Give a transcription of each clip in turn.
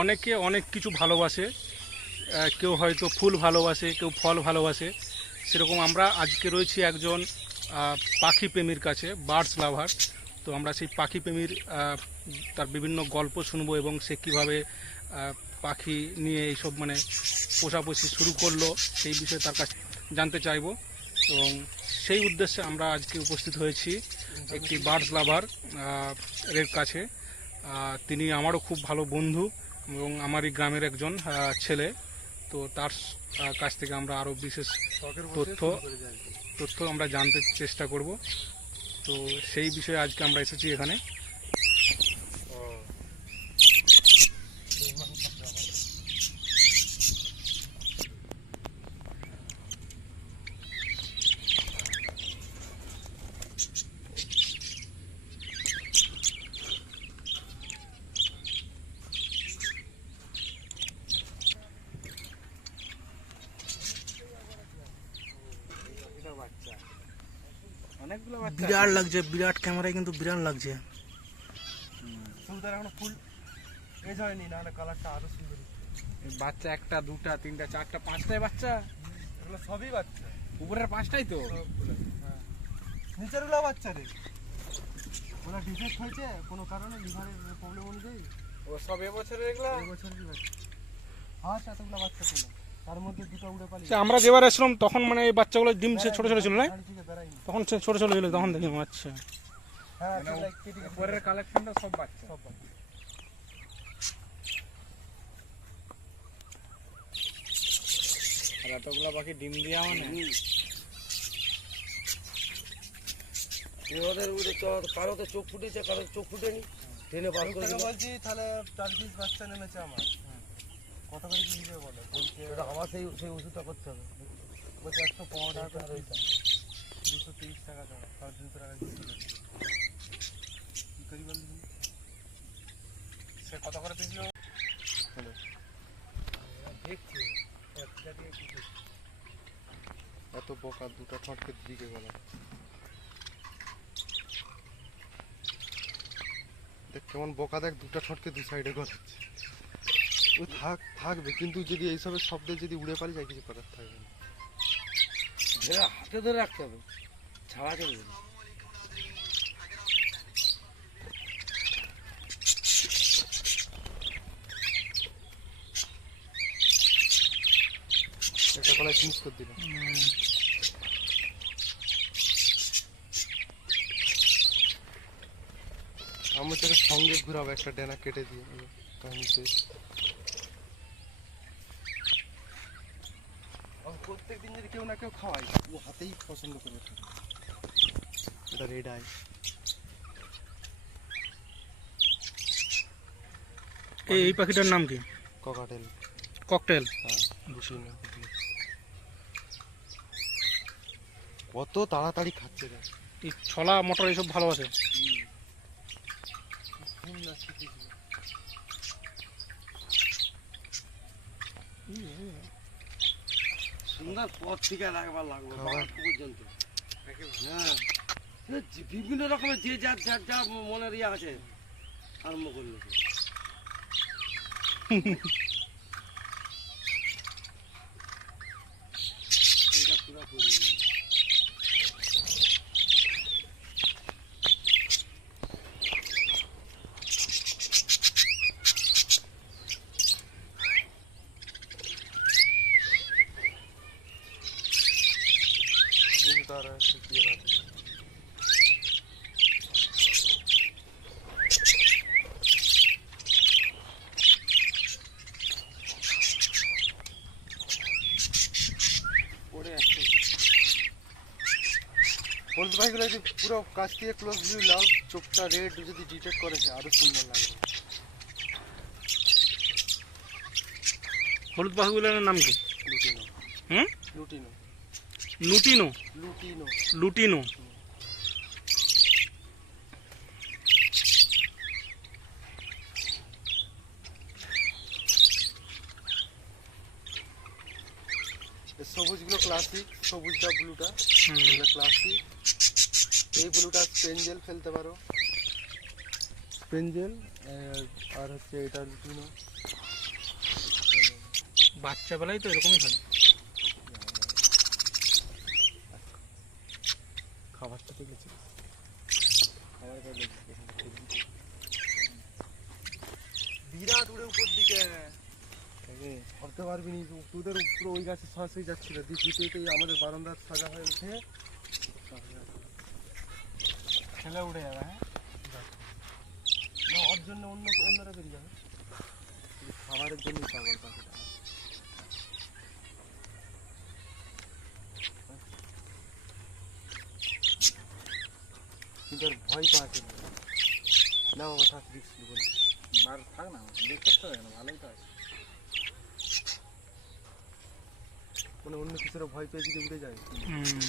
অনেকে অনেক কিছু ভালোবাসে কেউ হয়তো ফুল ভালোবাসে, কেউ ফল ভালোবাসে। সেরকম আমরা আজকে রয়েছি একজন পাখি প্রেমীর কাছে, বার্ডস লাভার। তো আমরা সেই পাখি প্রেমীর তার বিভিন্ন গল্প শুনব এবং সে কীভাবে পাখি নিয়ে এইসব মানে পোষাপোষি শুরু করল সেই বিষয়ে তার কাছে জানতে চাইব। এবং সেই উদ্দেশ্যে আমরা আজকে উপস্থিত হয়েছি একটি বার্ডস লাভার এর কাছে। তিনি আমারও খুব ভালো বন্ধু। এবং আমারই গ্রামের একজন ছেলে। তো তার কাছ থেকে আমরা আরও বিশেষ তথ্য তথ্য আমরা জানতে চেষ্টা করব। তো সেই বিষয়ে আজকে আমরা এসেছি এখানে। বিরাট লাগছে বিরাট ক্যামেরায় কিন্তু বিরাট লাগছে। ফুল এজ হয়নি নাহলে কালারটা আরও সুন্দর বাচ্চা একটা দুটা তিনটা চারটা পাঁচটাই বাচ্চা? এগুলো সবই বাচ্চা। উপরের পাঁচটাই তো? নিচেরগুলো বাচ্চা রে। ওরা ডিফেক্ট হয়েছে কোনো কারণে লিভারের প্রবলেম অনুযায়ী। ও সব এবছরের এগুলো? এবছরেরই বাচ্চা। হ্যাঁ এতগুলো বাচ্চা ছিল তার মধ্যে দুটো উড়ে পালিয়ে সে আমরা যেবার এসলাম তখন মানে এই বাচ্চাগুলো ডিম সে ছোটো ছোটো ছিল না? তখন সে ছোটো ছোটো ছিল তখন দেখলাম আচ্ছা। হ্যাঁ কালেকশনটা সব বাচ্চা। সব বাচ্চা। এতগুলো পাখি ডিম দিয়া মানে? ওদের উড়ে তো কারও তো চোখ ফুটেছে কারও চোখ ফুটেনি। ট্রেনে বার করে বলছি তাহলে চার পিস বাচ্চা নেমেছে আমার। কত করে কি নিবে বলো? বলছে আমার সেই সেই ওষুধটা করতে হবে। বলছে একশো পনেরো টাকা করে দুশো তিরিশ টাকা দেওয়া সাড়ে তিনশো টাকা। করি বল সে কত করে পিস নেবে? দেখছি। একটা দিয়ে কি এত বোকা দুটো ঠটকে দিকে গলা। দেখ কেমন বোকা দেখ দুটো ঠটকে দু সাইডে গলাচ্ছে। ও থাক। থাকবে কিন্তু যদি এইসবের শব্দে যদি উড়ে পারি যায় কিছু করার থাকবে না। ধরে হাতে ধরে রাখতে হবে। ছাড়া চলবে না। একটা গলায় ফিনিশ করে দিলাম। আমার সঙ্গে ঘুরাবো একটা ডেনা কেটে দিয়ে। কাহিনীতে প্রত্যেক দিন যদি কেউ না কেউ খাওয়াই ও হাতেই পছন্দ করে থাকে। এটা রেড আই এই এই পাখিটার নাম কি? ককাটেল ককটেল হ্যাঁ না কত তাড়াতাড়ি খাচ্ছে এই ছলা মোটর এইসব ভালোবাসে। শিখেছিল সুন্দর পথ থেকে রাখবার লাগবে। পর্যন্ত হ্যাঁ বিভিন্ন রকমের যে যার যার যা মনের ইয়ে আছে আরম্ভ করল সে। এটা পুরোপুরি। কিন্তু তার শিখিয়ে রাখবে পড়ে আসছে হলুদ ভাইগুলো যদি পুরো কাছ থেকে ক্লোজ ভিউ নাও চোখটা রেড যদি ডিটেক্ট করে আরও সুন্দর লাগবে। হলুদ পাখিগুলোর নাম কি? লুটিনো। হুম লুটিনো। লুটিনো। লুটিনো। লুটিনো এই সবুজগুলো ক্লাসিক সবুজটা ব্লুটা। এগুলো ক্লাসিক এই ব্লুটা স্পেঞ্জেল ফেলতে পারো। স্পেঞ্জেল আর হচ্ছে এটা লুটিনো বাচ্চা বেলায় তো এরকমই হয়। খাবারটা দেখেছি। বিরাট উড়ে উপর দিকে। ধরতে পারবি নি তোদের পুরো ওই গাছে সরাসরি যাচ্ছিল। দ্বিতীয়তে আমাদের বারান্দার সাজা হয়ে উঠে। ছেলে উড়ে যাবে হ্যাঁ? ওর জন্য অন্য, অন্যরা বেরিয়ে যাবে। খাবারের জন্যই পাগল পাখিটা। কিন্তু ভয় পাচ্ছে না, বাবা, থাক রিক্স না। বার থাক না করতে হবে না, ভালোই তো আছে। মানে অন্য কিছুর ভয় পেয়ে যদি উড়ে যায়। হুম।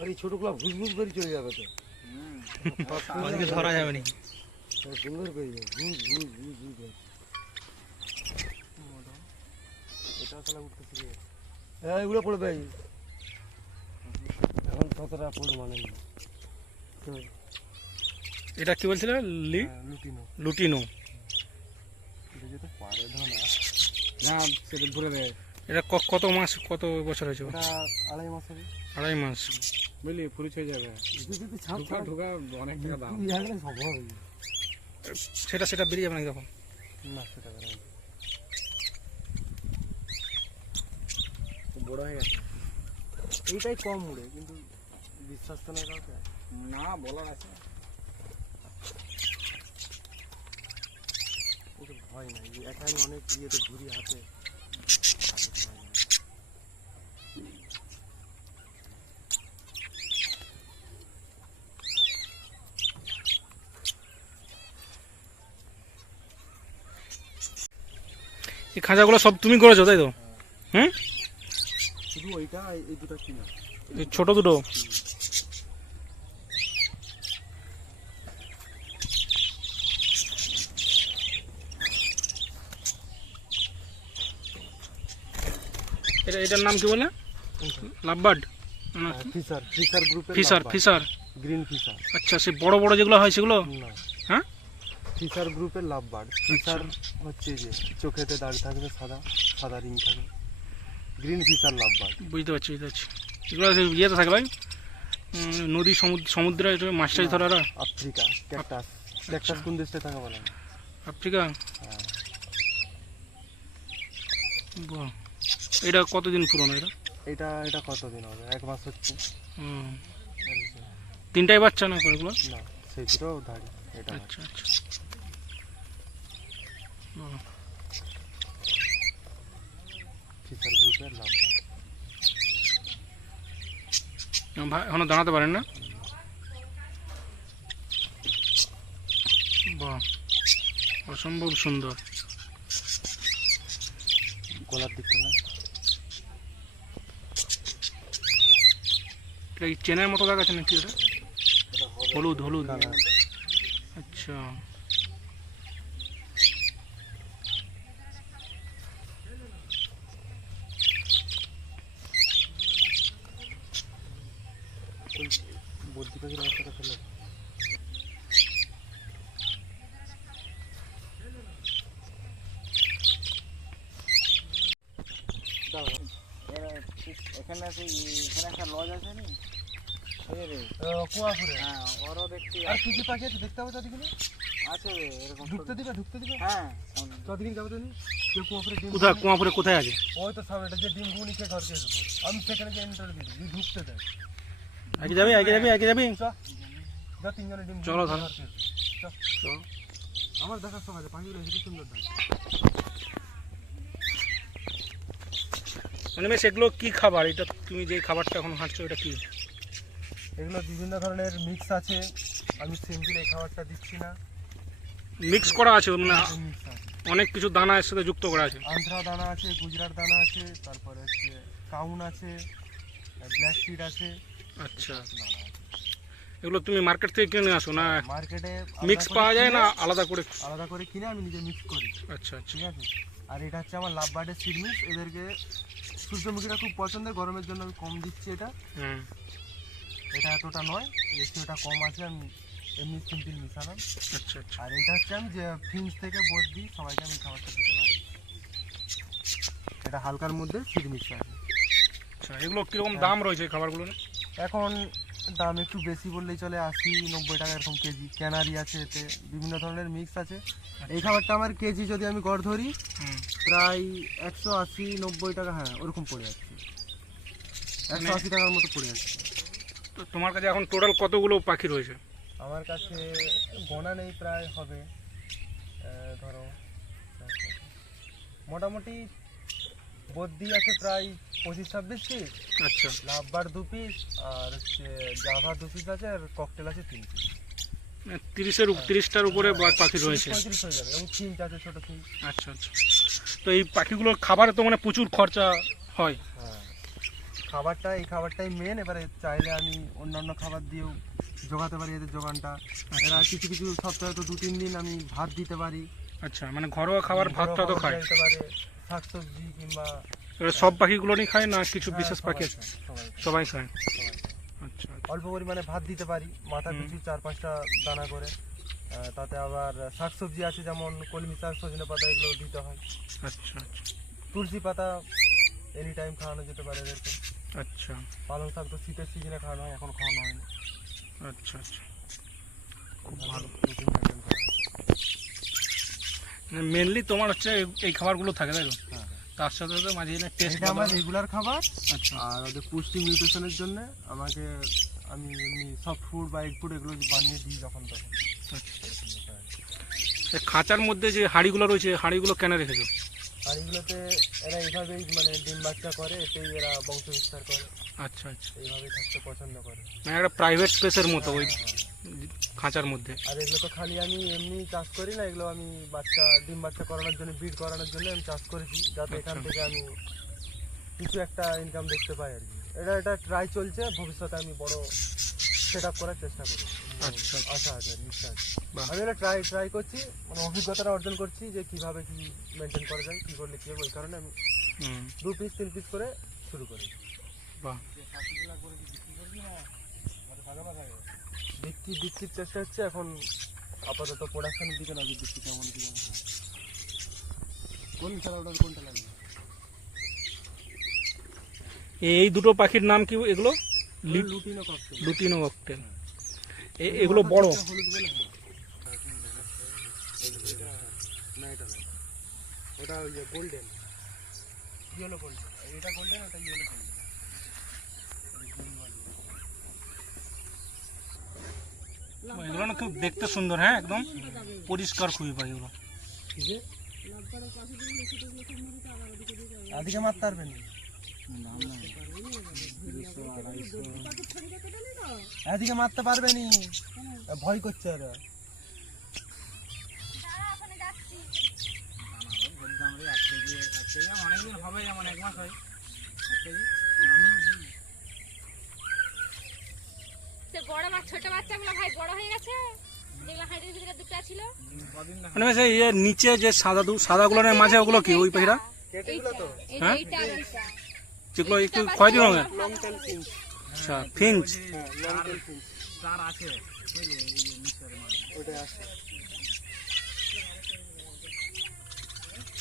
আর এই ছোটগুলো ভুসভুস করে চলে যাবে তো। আজকে ধরা যাবে না সুন্দর করে যাবে ভুস ভুস ভুস করে। এটা তাহলে উঠতে হ্যাঁ এগুলো পড়বে এখন ততটা পড় মানে না। এটা কি বলছিল? লি? হ্যাঁ, লুটিনো। লুটিনো। এটা যেতে পারে ধর। না না সেটা ঘুরে দেয় এটা কত মাস কত বছর হয়েছে? ওটা আড়াই মাস আড়াই মাস। বুঝলি ফুরিচ হয়ে যাবে। ঢুকা ঢুকা অনেক টাকা দাম। সেটা সেটা বেরিয়ে যাবে নাকি তখন? না সেটা বড় হয়ে গেছে। এইটাই কম উড়ে কিন্তু বিশ্বাস তো নেই কাউকে। না বলার আছে। ওকে ভয় নাই একা আমি অনেক ইয়েতে ঘুরি হাতে। এই খাঁচাগুলো সব তুমি করেছ তাই তো? হুম? শুধু ওইটা এই- দুটো কিনা। এই ছোট দুটো। এটা এটার নাম কি বলে? লাভবার্ড? ফিসার ফিসার গ্রুপের ফিসার ফিসার গ্রিন ফিসার আচ্ছা সে বড় বড় যেগুলো হয় সেগুলো? না। হ্যাঁ? ফিসার গ্রুপের লাভ বার্ড ফিসার হচ্ছে যে চোখেতে দাগ থাকবে সাদা সাদা রিং থাকবে। গ্রিন ফিসার লাভ বার্ড বুঝতে পারছি বুঝতে পারছি। এগুলো ইয়েতে থাকে ভাই। নদী সমুদ্র সমুদ্রে মাছ টাছ ধরা আফ্রিকা ক্যাকটাস ক্যাকটাস কোন দেশে থাকে বলে আফ্রিকা? হ্যাঁ। বাহ। এটা কতদিন পুরনো এটা? এটা এটা কতদিন হবে? এক মাস হচ্ছে। হুম। তিনটাই বাচ্চা না এগুলো? না সেই দুটো দাঁড়ি এটা আচ্ছা আচ্ছা। গ্রুপের ভাই এখনও দাঁড়াতে পারেন না? বাহ অসম্ভব সুন্দর। গোলার দিকটা না? চেনের মতো দেখাচ্ছে নাকি ওটা? হলুদ। হলুদ আচ্ছা। বদ্যি পাখির বাচ্চাটা ফেলে এখানে সেই এখানে একটা লজ আছে নি কুয়াপুরে। হ্যাঁ ওরও দেখছি আর পাখি আছে? দেখতে হবে তাদিকে আছে রে এরকম ঢুকতে দিবে ঢুকতে দিবে? হ্যাঁ যাবে তুমি কোথায় কুয়াপুরে কোথায় আছে? ওই তো সব এটা যে ডিম গুনি খেয়ে ঘরকে আসব আমি সেখানে যে এন্টার দিই ঢুকতে দেয় আগে যাবি আগে যাবি আগে যাবি। চলো। চ। চল। আমার দেখার সময় আছে পাখিগুলো হেবি সুন্দর মানে এগুলো কি খাবার? এটা তুমি যে খাবারটা এখন হাঁটছো এটা কি? এগুলো বিভিন্ন ধরনের মিক্স আছে। আমি সিম্পল এই খাবারটা দিচ্ছি না। মিক্স করা আছে মানে অনেক কিছু দানা এর সাথে যুক্ত করা আছে। আন্ধ্রা দানা আছে গুজরাট দানা আছে তারপরে হচ্ছে কাউন আছে ব্ল্যাক সিড আছে। আচ্ছা। এগুলো তুমি মার্কেট থেকে কিনে আসো না? মার্কেটে মিক্স পাওয়া যায় না? আলাদা করে আলাদা করে কিনে আমি নিজে মিক্স করি। আচ্ছা আচ্ছা। ঠিক আছে? আর এটা হচ্ছে আমার লাভ বার্ডের সিড মিক্স এদেরকে সূর্যমুখীরা খুব পছন্দের গরমের জন্য আমি কম দিচ্ছি এটা। হুম। এটা এতটা নয় রেশিওটা কম আছে আমি এমনি সিম্পল মিশালাম। আচ্ছা আচ্ছা। আর এটা হচ্ছে আমি যে ফিন্স থেকে বোর্ড দিই সবাইকে আমি খাবারটা দিতে পারি। এটা হালকার মধ্যে সিড মিক্স আছে আচ্ছা এগুলো কীরকম দাম রয়েছে খাবারগুলো এখন দাম একটু বেশি বললেই চলে আশি নব্বই টাকা এরকম কেজি। ক্যানারি আছে এতে বিভিন্ন ধরনের মিক্স আছে। এই খাবারটা আমার কেজি যদি আমি গড় ধরি প্রায় একশো আশি নব্বই টাকা হ্যাঁ ওরকম পড়ে যাচ্ছে। একশো আশি টাকার মতো পড়ে যাচ্ছে। তো তোমার কাছে এখন টোটাল কতগুলো পাখি রয়েছে? আমার কাছে গোনা নেই প্রায় হবে ধরো মোটামুটি বদ্যি আছে প্রায় পঁচিশ ছাব্বিশ পিস আচ্ছা। লাভবার দু পিস আর হচ্ছে জাভা দু পিস আছে আর ককটেল আছে তিন পিস মানে তিরিশের তিরিশটার উপরে পাখি রয়েছে। হয়ে ছোটো ফিঞ্চ আচ্ছা আচ্ছা। তো এই পাখিগুলোর খাবারে তো মানে প্রচুর খরচা হয়। হ্যাঁ খাবারটা এই খাবারটাই মেন এবারে চাইলে আমি অন্যান্য খাবার দিয়েও জোগাতে পারি এদের যোগানটা এরা কিছু কিছু সপ্তাহে তো দু তিন দিন আমি ভাত দিতে পারি। আচ্ছা মানে ঘরোয়া খাবার ভাতটা তো খায়। দিতে পারে। শাকসবজি কিংবা সব পাখিগুলোরই খায় না কিছু হ্যাঁ, বিশেষ পাখি সবাই খায়, খায়। আচ্ছা অল্প পরিমাণে ভাত দিতে পারি মাথা পিছু চার পাঁচটা দানা করে। তাতে আবার শাকসবজি আছে যেমন কলমি শাক সজনে পাতা এগুলো দিতে হয়। আচ্ছা আচ্ছা। তুলসী পাতা এনি টাইম খাওয়ানো যেতে পারে এদেরকে। আচ্ছা। পালং শাক তো শীতের সিজনে খাওয়ানো হয় এখন খাওয়ানো হয় না আচ্ছা আচ্ছা। খুব ভালো routine maintain করা হয়। মেনলি তোমার হচ্ছে এই- খাবারগুলো থাকে তাই তো? হ্যাঁ। তার সাথে সাথে মাঝে মাঝে টেস্ট আমার রেগুলার খাবার আচ্ছা। আর ওদের পুষ্টি নিউট্রিশনের জন্য আমাকে আমি এমনি সফট ফুড বা এগ ফুড এগুলো বানিয়ে দিই যখন তখন। খাঁচার মধ্যে যে হাঁড়িগুলো রয়েছে হাঁড়িগুলো কেন রেখেছো? আর এগুলোতে এরা এইভাবেই মানে ডিম বাচ্চা করে এতেই এরা বংশ বিস্তার করে। আচ্ছা আচ্ছা। এইভাবেই থাকতে পছন্দ করে। মানে একটা প্রাইভেট স্পেসের মতো ওই হ্যাঁ, হ্যাঁ। খাঁচার মধ্যে। আর এগুলো তো খালি আমি এমনি চাষ করি না এগুলো আমি বাচ্চা ডিম বাচ্চা করানোর জন্য ব্রিড করানোর জন্য আমি চাষ করেছি যাতে এখান আচ্ছা। থেকে আমি কিছু একটা ইনকাম দেখতে পাই আর কি। এটা এটা ট্রাই চলছে ভবিষ্যতে আমি বড় সেট আপ করার চেষ্টা করব। আচ্ছা। আচ্ছা বাহ। আমি এটা ট্রাই ট্রাই করছি মানে অভিজ্ঞতাটা অর্জন করছি যে কীভাবে কি মেনটেন করা যায় কি করলে কি হবে ওই কারণে আমি দু পিস তিন পিস করে শুরু করি। বাহ। বিক্রি বিক্রির চেষ্টা হচ্ছে এখন আপাতত প্রোডাকশনের দিকে নজর দিচ্ছি কেমন কি হয়। কোন কোনটা লাগবে? এই দুটো পাখির নাম কি এগুলো? লুটিনো ককটেল এ- এগুলো বড়। হ্যাঁ। ওটা গোল্ডেন ইয়েলো গোল্ডেন এটা গোল্ডেন ওটা ইয়েলো গোল্ডেন এগুলো না খুব দেখতে সুন্দর হ্যাঁ একদম পরিষ্কার খুবই পাখিগুলো আদিকে মারতে পারবেন এদিকে মারতে পারবে নি ভয় করছে ওরা। অনেকদিন হবে যেমন এক মাস হয়। সে বড় মাছ ছোট বাচ্চাগুলো ভাই বড় হয়ে গেছে। যেগুলো হাঁড়ির ভিতরে দুটো ছিল। কদিন না মানে সেই ইয়ে নিচে যে সাদা দু সাদা গুলোর মাঝে ওগুলো কি ওই পাখিরা? তো। হ্যাঁ? যেগুলো একটু খয়েরি রঙের। ফিঞ্চ। আচ্ছা ফিঞ্চ। হ্যাঁ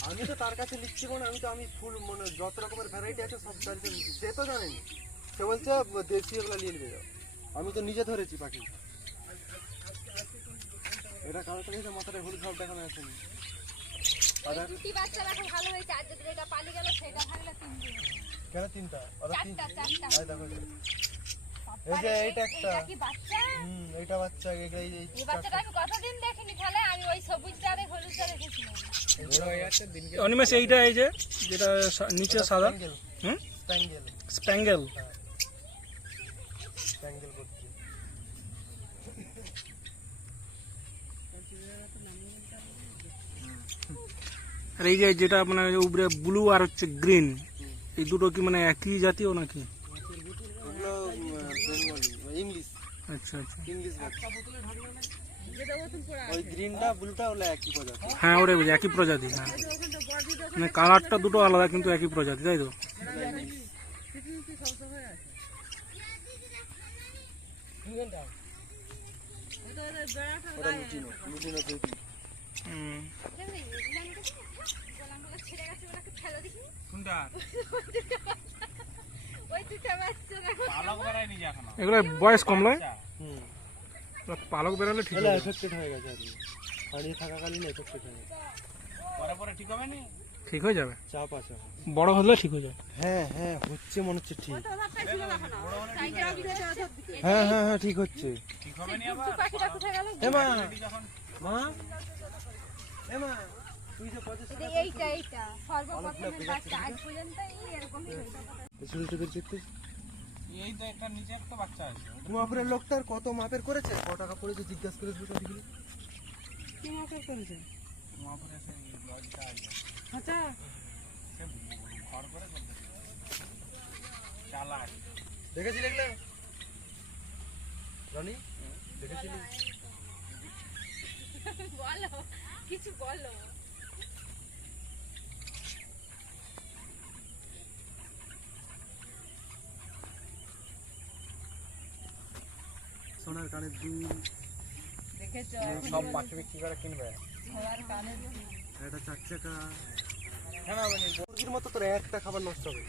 আমি তো তার কাছে লিখছি না আমি তো আমি ফুল মানে যত রকমের ভ্যারাইটি আছে সব সে তো জানেনি। সে বলছে দেশি এগুলো নিয়ে নেবে। যাও। আমি তো নিজে ধরেছি পাখি। এটা কারোটা দেখে মাথাটা হলুদ ভাব দেখানো দুটি বাচ্চা দেখো ভালো হয়েছে। আর যদি এটা পালিয়ে গেল সেটা ভাগলে তিন কেন তিনটা? ওরা চারটা চারটা। এই দেখো এই যে এইটা একটা। এটা কি বাচ্চা? হুম এইটা বাচ্চা এই এই এই বাচ্চাটা আমি কতদিন দেখিনি তাহলে আমি ওই সবুজটা আর এই হলুদটা রেখেছিলাম হয়ে যাচ্ছে দিনকে অনিমেষ এইটা এই যে যেটা নিচে সাদা। হুম? স্প্যাঙ্গেল স্প্যাঙ্গেল স্প্যাঙ্গেল করছি আর এই যে যেটা মানে উপরে ব্লু আর হচ্ছে গ্রিন এই দুটো কি মানে একই জাতীয় নাকি? আচ্ছা আচ্ছা। হ্যাঁ ওরে বুঝি একই প্রজাতি হ্যাঁ। মানে কালারটা দুটো আলাদা, কিন্তু একই প্রজাতি, তাই তো? হুম। দেখবি, এগুলো আমি দেখি না, গোলামগুলো ছিঁড়ে গেছে ওগুলোকে ফেলে দিই কোনটা এগুলো বয়স কম নয়? আচ্ছা, হুম। পালক বেরালে ঠিক হবে। এফেক্টেড হয়ে গেছে আর থাকাকালীন এফেক্টেড হয়ে গেছে। পরে পরে ঠিক হবে নি? ঠিক হয়ে যাবে? চাপ আছে বড় হলে ঠিক হয়ে যাবে। হ্যাঁ হ্যাঁ হচ্ছে মনে হচ্ছে ঠিক। হ্যাঁ হ্যাঁ হ্যাঁ ঠিক হচ্ছে। ঠিক হবে নি আবার? পাখিটা কোথায় গেল এ মা। যখন? মা। এ মা। এই এইটা এইটা। সর্বপ্রথমে বাচ্চা আজ পর্যন্ত এই এরকমই হয়েছে শুনতে পেরেছি একটু এই তো একটা নিচে একটা বাচ্চা আছে। লোকটার কত মাপের করেছে? ক টাকা পড়েছে জিজ্ঞাসা করে দুটো দিগুলো মহাপুরে সেই লজটা আছে। আচ্ছা। সে ঘর করে করবে চালাক দেখেছিলি এগুলো? রনি দেখেছিলি? বলো কিছু বলো। সোনার কানের দুল। সব পাখি বিক্রি করে কিনবে? একটা চার চাকা কেন হবে মুরগির মতো তোর একটা খাবার নষ্ট হবে।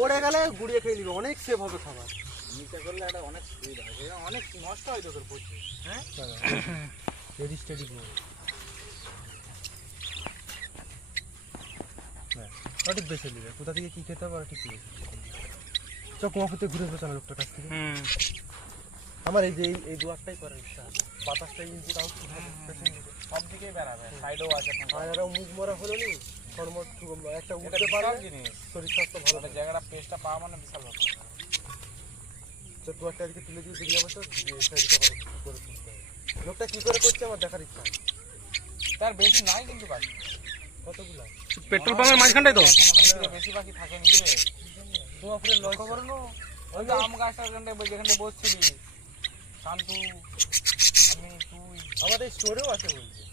পড়ে গেলে গুড়িয়ে খেয়ে নিবে অনেক সেভ হবে খাবার। নিচে করলে একটা অনেক সুবিধা এটা অনেক নষ্ট হয় প্রচুর। হ্যাঁ? রেডি স্টেডি সঠিক বেছে নিবে। কোথা থেকে কি খেতে হবে আর ঠিক নেই চ কুয়াপুরতে ঘুরে চলো লোকটার কাছ থেকে। আমার এই যে এই- দুয়ারটাই করার ইচ্ছা আছে। বাতাসটা ইনপুট আউটপুট হবে পেছন দিকে। সব দিকেই বেড়াবে সাইডেও আছে আর মুখ মরা হলো নি কর্মট একটা উঠতে পারবে জিনিস। শরীর স্বাস্থ্য ভালো ওটা জায়গাটা পেস্টটা পাওয়া মানে বিশাল ব্যাপার। তো দুয়ারটা এদিকে তুলে দিয়ে বেরিয়ে যাব তো দিয়ে সাইডটা করে করে তুলতে লোকটা কি করে করছে আমার দেখার ইচ্ছা তার বেশি নাই কিন্তু পাখি কতগুলো? পেট্রোল পাম্পের মাঝখানটাই তো? বেশি পাখি থাকে নিচে কুয়াপুরের লক্ষ্য করে নো। ওই যে আম গাছটার যেখানে বসছিলি। শান্তু আমি তুই আমাদের স্টোরেও আছে বলছে।